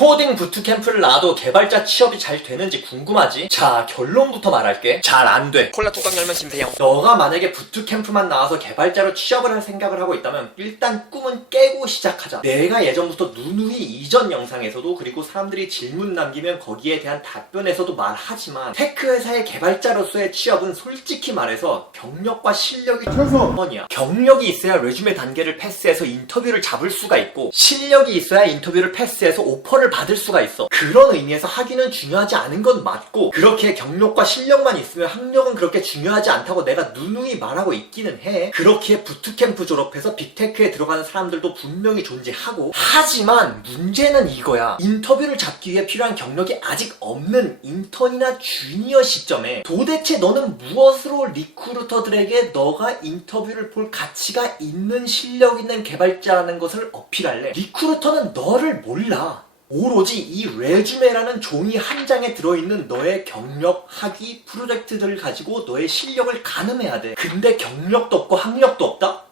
코딩 부트캠프를 놔도 개발자 취업이 잘 되는지 궁금하지? 자, 결론부터 말할게. 잘 안 돼. 콜라 뚜껑 열면 심세영. 너가 만약에 부트캠프만 나와서 개발자로 취업을 할 생각을 하고 있다면 일단 꿈은 깨고 시작하자. 내가 예전부터 누누이 이전 영상에서도 그리고 사람들이 질문 남기면 거기에 대한 답변에서도 말하지만 테크 회사의 개발자로서의 취업은 솔직히 말해서 경력과 실력이 최선이야. 경력이 있어야 레주메 단계를 패스해서 인터뷰를 잡을 수가 있고 실력이 있어야 인터뷰를 패스해서 오퍼를 받을 수가 있어. 그런 의미에서 학위는 중요하지 않은 건 맞고 그렇게 경력과 실력만 있으면 학력은 그렇게 중요하지 않다고 내가 누누이 말하고 있기는 해. 그렇게 부트캠프 졸업해서 빅테크에 들어가는 사람들도 분명히 존재하고 하지만 문제는 이거야. 인터뷰를 잡기 위해 필요한 경력이 아직 없는 인턴이나 주니어 시점에 도대체 너는 무엇으로 리크루터들에게 너가 인터뷰를 볼 가치가 있는 실력 있는 개발자라는 것을 어필할래? 리크루터는 너를 몰라. 오로지 이 레주메라는 종이 한 장에 들어있는 너의 경력, 학위, 프로젝트들을 가지고 너의 실력을 가늠해야 돼. 근데 경력도 없고 학력도 없다?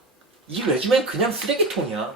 이 레주메는 그냥 쓰레기통이야.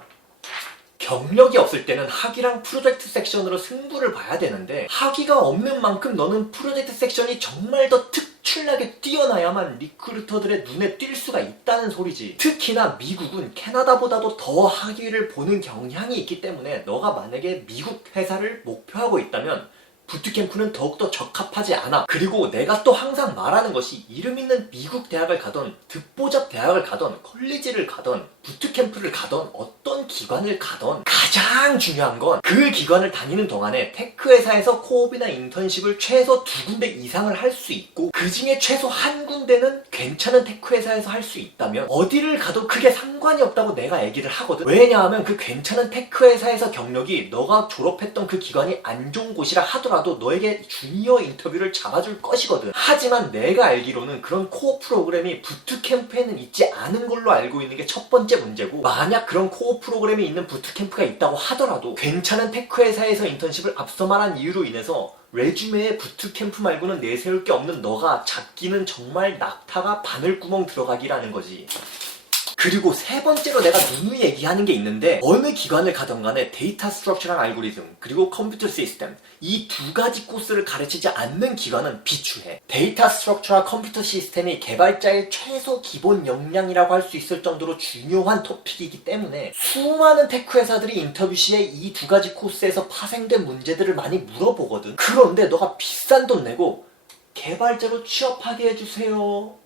경력이 없을 때는 학위랑 프로젝트 섹션으로 승부를 봐야 되는데 학위가 없는 만큼 너는 프로젝트 섹션이 정말 더 특출나게 뛰어나야만 리크루터들의 눈에 띌 수가 있다는 소리지. 특히나 미국은 캐나다보다도 더 학위를 보는 경향이 있기 때문에 너가 만약에 미국 회사를 목표하고 있다면 부트캠프는 더욱더 적합하지 않아. 그리고 내가 또 항상 말하는 것이 이름 있는 미국 대학을 가던 듣보잡 대학을 가던 컬리지를 가던 부트캠프를 가던 어떤 기관을 가던 가장 중요한 건 그 기관을 다니는 동안에 테크 회사에서 코업이나 인턴십을 최소 2군데 이상을 할 수 있고 그 중에 최소 1군데는 괜찮은 테크 회사에서 할 수 있다면 어디를 가도 크게 상관이 없다고 내가 얘기를 하거든. 왜냐하면 그 괜찮은 테크 회사에서 경력이 너가 졸업했던 그 기관이 안 좋은 곳이라 하더라도 너에게 주니어 인터뷰를 잡아줄 것이거든. 하지만 내가 알기로는 그런 코어 프로그램이 부트캠프에는 있지 않은 걸로 알고 있는 게 첫 번째 문제고 만약 그런 코어 프로그램이 있는 부트캠프가 있다고 하더라도 괜찮은 테크 회사에서 인턴십을 앞서 말한 이유로 인해서 레주메에 부트캠프 말고는 내세울 게 없는 너가 잡기는 정말 낙타가 바늘구멍 들어가기라는 거지. 그리고 세 번째로 내가 누누이 얘기하는 게 있는데 어느 기관을 가던 간에 데이터 스트럭처랑 알고리즘 그리고 컴퓨터 시스템 이 두 가지 코스를 가르치지 않는 기관은 비추해. 데이터 스트럭처와 컴퓨터 시스템이 개발자의 최소 기본 역량이라고 할 수 있을 정도로 중요한 토픽이기 때문에 수많은 테크 회사들이 인터뷰 시에 이 두 가지 코스에서 파생된 문제들을 많이 물어보거든. 그런데 너가 비싼 돈 내고 개발자로 취업하게 해주세요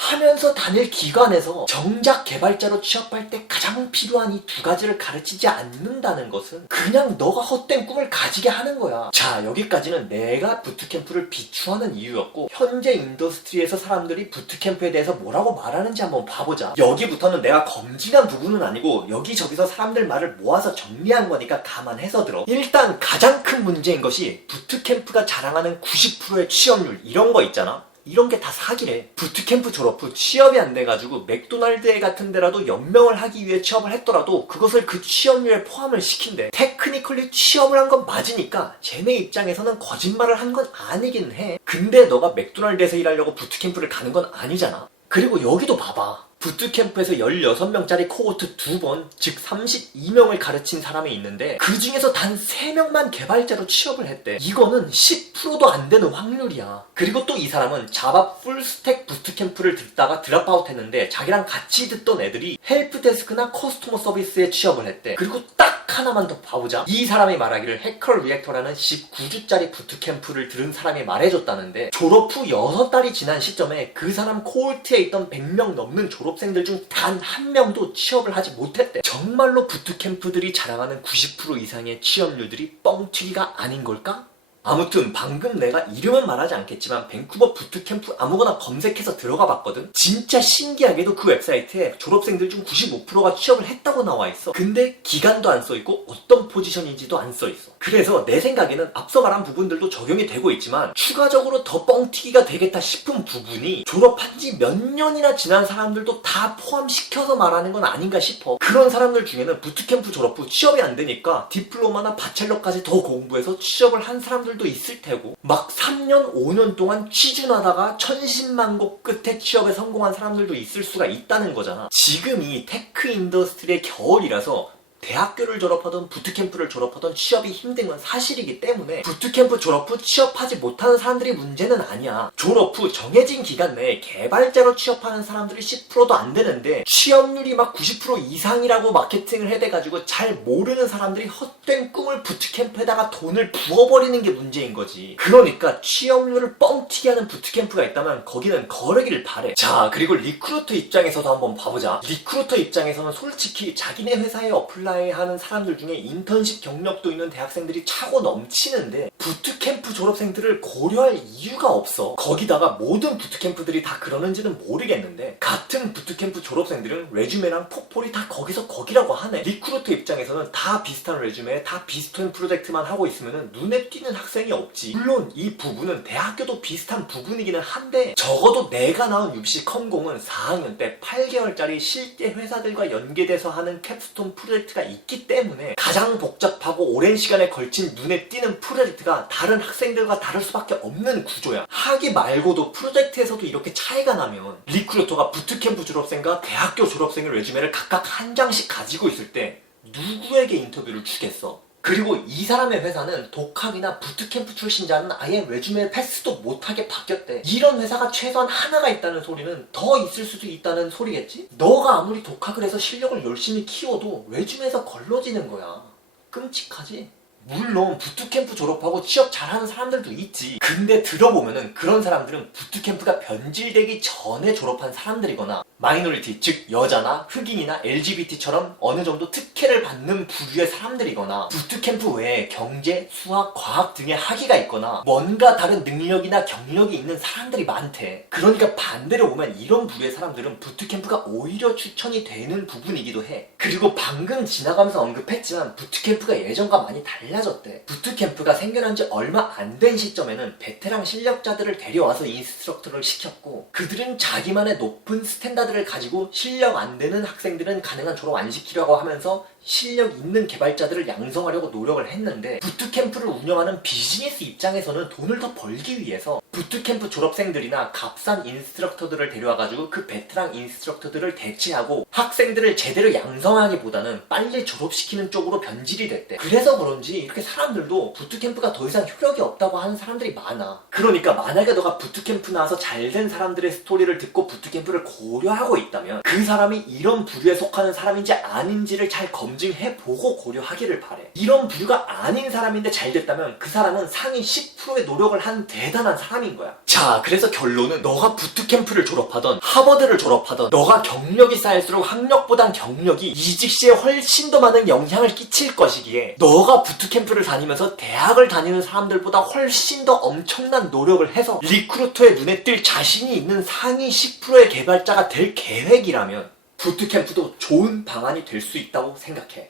하면서 다닐 기관에서 정작 개발자로 취업할 때 가장 필요한 이 두 가지를 가르치지 않는다는 것은 그냥 너가 헛된 꿈을 가지게 하는 거야. 자, 여기까지는 내가 부트캠프를 비추하는 이유였고 현재 인더스트리에서 사람들이 부트캠프에 대해서 뭐라고 말하는지 한번 봐보자. 여기부터는 내가 검증한 부분은 아니고 여기저기서 사람들 말을 모아서 정리한 거니까 감안해서 들어. 일단 가장 큰 문제인 것이 부트캠프가 자랑하는 90%의 취업률 이런 거 있잖아. 이런 게 다 사기래. 부트캠프 졸업 후 취업이 안 돼가지고 맥도날드 같은 데라도 연명을 하기 위해 취업을 했더라도 그것을 그 취업률에 포함을 시킨대. 테크니컬리 취업을 한 건 맞으니까 쟤네 입장에서는 거짓말을 한 건 아니긴 해. 근데 너가 맥도날드에서 일하려고 부트캠프를 가는 건 아니잖아. 그리고 여기도 봐봐. 부트캠프에서 16명짜리 코호트 2번, 즉 32명을 가르친 사람이 있는데 그 중에서 단 3명만 개발자로 취업을 했대. 이거는 10%도 안 되는 확률이야. 그리고 또 이 사람은 자바 풀스택 부트캠프를 듣다가 드랍아웃 했는데 자기랑 같이 듣던 애들이 헬프데스크나 커스터머 서비스에 취업을 했대. 그리고 딱 하나만 더 봐보자. 이 사람이 말하기를 해커 리액터라는 19주짜리 부트캠프를 들은 사람이 말해줬다는데 졸업 후 6달이 지난 시점에 그 사람 코홀트에 있던 100명 넘는 졸업생들 중 단 한 명도 취업을 하지 못했대. 정말로 부트캠프들이 자랑하는 90% 이상의 취업률들이 뻥튀기가 아닌 걸까? 아무튼 방금 내가 이름은 말하지 않겠지만 밴쿠버 부트캠프 아무거나 검색해서 들어가 봤거든. 진짜 신기하게도 그 웹사이트에 졸업생들 중 95%가 취업을 했다고 나와 있어. 근데 기간도 안 써있고 어떤 포지션인지도 안 써있어. 그래서 내 생각에는 앞서 말한 부분들도 적용이 되고 있지만 추가적으로 더 뻥튀기가 되겠다 싶은 부분이 졸업한 지 몇 년이나 지난 사람들도 다 포함시켜서 말하는 건 아닌가 싶어. 그런 사람들 중에는 부트캠프 졸업 후 취업이 안 되니까 디플로마나 바첼러까지 더 공부해서 취업을 한 사람들도 있을 테고 막 3년, 5년 동안 취준하다가 천신만고 끝에 취업에 성공한 사람들도 있을 수가 있다는 거잖아. 지금이 테크 인더스트리의 겨울이라서 대학교를 졸업하던 부트캠프를 졸업하던 취업이 힘든 건 사실이기 때문에 부트캠프 졸업 후 취업하지 못하는 사람들이 문제는 아니야. 졸업 후 정해진 기간 내에 개발자로 취업하는 사람들이 10%도 안 되는데 취업률이 막 90% 이상이라고 마케팅을 해대가지고 잘 모르는 사람들이 헛된 꿈을 부트캠프에다가 돈을 부어버리는 게 문제인 거지. 그러니까 취업률을 뻥튀기 하는 부트캠프가 있다면 거기는 거르기를 바래. 자, 그리고 리크루터 입장에서도 한번 봐보자. 리크루터 입장에서는 솔직히 자기네 회사에 어플라이하는 사람들 중에 인턴십 경력도 있는 대학생들이 차고 넘치는데 부트캠프 졸업생들을 고려할 이유가 없어. 거기다가 모든 부트캠프들이 다 그러는지는 모르겠는데 같은 부트캠프 졸업생들은 레주메랑 포폴이 다 거기서 거기라고 하네. 리크루터 입장에서는 다 비슷한 레주메에 다 비슷한 프로젝트만 하고 있으면 눈에 띄는 학생이 없지. 물론 이 부분은 대학교도 비슷한 부분이기는 한데 적어도 내가 나온 UBC 컴공은 4학년 때 8개월짜리 실제 회사들과 연계돼서 하는 캡스톤 프로젝트가 있기 때문에 가장 복잡하고 오랜 시간에 걸친 눈에 띄는 프로젝트가 다른 학생들과 다를 수밖에 없는 구조야. 학위 말고도 프로젝트에서도 이렇게 차이가 나면 리크루터가 부트캠프 졸업생과 대학교 졸업생의 레주메를 각각 한 장씩 가지고 있을 때 누구에게 인터뷰를 주겠어? 그리고 이 사람의 회사는 독학이나 부트캠프 출신자는 아예 레주메 패스도 못하게 바뀌었대. 이런 회사가 최소한 하나가 있다는 소리는 더 있을 수도 있다는 소리겠지? 너가 아무리 독학을 해서 실력을 열심히 키워도 레주메에서 걸러지는 거야. 끔찍하지? 물론 부트캠프 졸업하고 취업 잘하는 사람들도 있지. 근데 들어보면은 그런 사람들은 부트캠프가 변질되기 전에 졸업한 사람들이거나 마이너리티, 즉 여자나 흑인이나 LGBT처럼 어느 정도 특혜를 받는 부류의 사람들이거나 부트캠프 외에 경제, 수학, 과학 등의 학위가 있거나 뭔가 다른 능력이나 경력이 있는 사람들이 많대. 그러니까 반대로 보면 이런 부류의 사람들은 부트캠프가 오히려 추천이 되는 부분이기도 해. 그리고 방금 지나가면서 언급했지만 부트캠프가 예전과 많이 달라졌대. 부트캠프가 생겨난 지 얼마 안 된 시점에는 베테랑 실력자들을 데려와서 인스트럭터를 시켰고 그들은 자기만의 높은 스탠다드를 가지고 실력 안 되는 학생들은 가능한 졸업 안 시키려고 하면서 실력 있는 개발자들을 양성하려고 노력을 했는데 부트캠프를 운영하는 비즈니스 입장에서는 돈을 더 벌기 위해서 부트캠프 졸업생들이나 값싼 인스트럭터들을 데려와가지고 그 베테랑 인스트럭터들을 대체하고 학생들을 제대로 양성하기보다는 빨리 졸업시키는 쪽으로 변질이 됐대. 그래서 그런지 이렇게 사람들도 부트캠프가 더 이상 효력이 없다고 하는 사람들이 많아. 그러니까 만약에 너가 부트캠프 나와서 잘된 사람들의 스토리를 듣고 부트캠프를 고려하고 있다면 그 사람이 이런 부류에 속하는 사람인지 아닌지를 잘 검증해보고 고려하기를 바래. 이런 부류가 아닌 사람인데 잘 됐다면 그 사람은 상위 10%의 노력을 한 대단한 사람인 거야. 자, 그래서 결론은 너가 부트캠프를 졸업하던 하버드를 졸업하던 너가 경력이 쌓일수록 학력보단 경력이 이직 시에 훨씬 더 많은 영향을 끼칠 것이기에 너가 부트캠프를 다니면서 대학을 다니는 사람들보다 훨씬 더 엄청난 노력을 해서 리크루터의 눈에 띌 자신이 있는 상위 10%의 개발자가 될 계획이라면 부트캠프도 좋은 방안이 될 수 있다고 생각해.